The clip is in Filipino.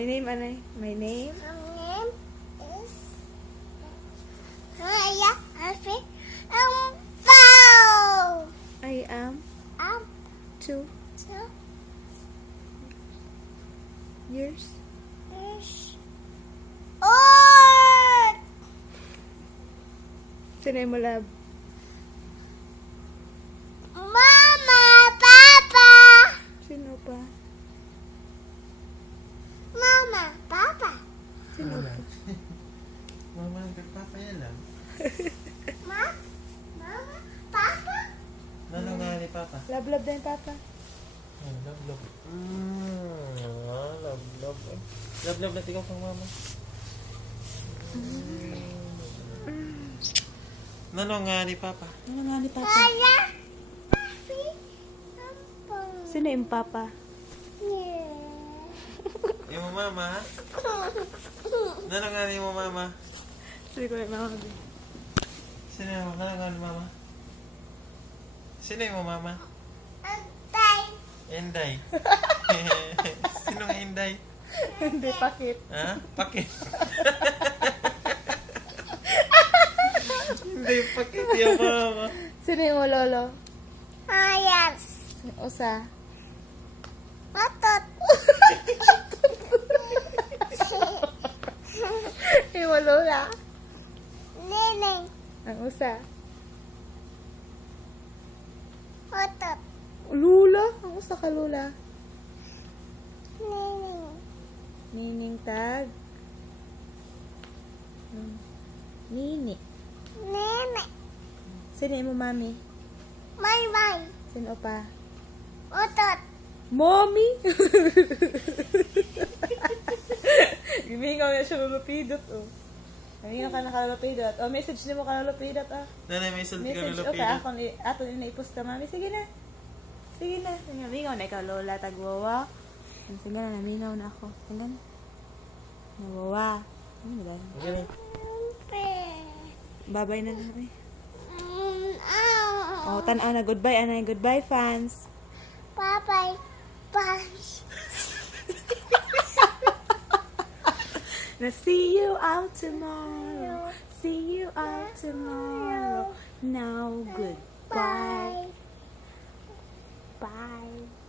My name, anay? My name? My name is Maya Alfie. Bow. I am Um, 2 so years. is old. Sino mo love? Mama, Papa. Sino pa? Mama, Papa. Sino pa? Mama ng papa yan lang. Mama, Papa. Ano nga ni papa? Love din, Papa. Love. Love. Love na tingnan pang mama. Ano nga ni papa? Ano nga ni Papa? Maya, Papi, Ampong. Sino yung Papa? Yeah. Yung mo mama? Ano nga ni mo mama? Sino ko yung mama? Sino yung ano nga ni mama? Sino yung mo mama? Antay. Inday. Sinong Inday? Hindi, pakit. Ha? Pakit. Hindi, pakit yung mama. Sino yung lolo? Ayas. Usa. Otot. Yung lola. Neneng. Ang usa. Otot. Lula? Ang usa ka lula. Neneng. Nining tag. Nini. Nene. Sino yung mo mami? May. Sino pa? Otot. Mommy! Gimingaw na siya lulupidot, oh. Gimingaw ka na kalulupidot. Oh, message din mo kalulupidot, ah. Nanay, may sulti ka Message, lulupidot. okay. Ato yung naipos ka, mami. Sige na. Sige na. Namingaw na ikaw, lola. Tagwawa. Sige na, namingaw na ako. Sige na. Nawawa. Ano ba? Galing. Bye-bye na lang, eh. Ow. Oh, tanaw na. Goodbye, anay. Goodbye, fans. Bye-bye. Bye. Now, see you out tomorrow. See you out tomorrow. Now, goodbye. Bye. Bye.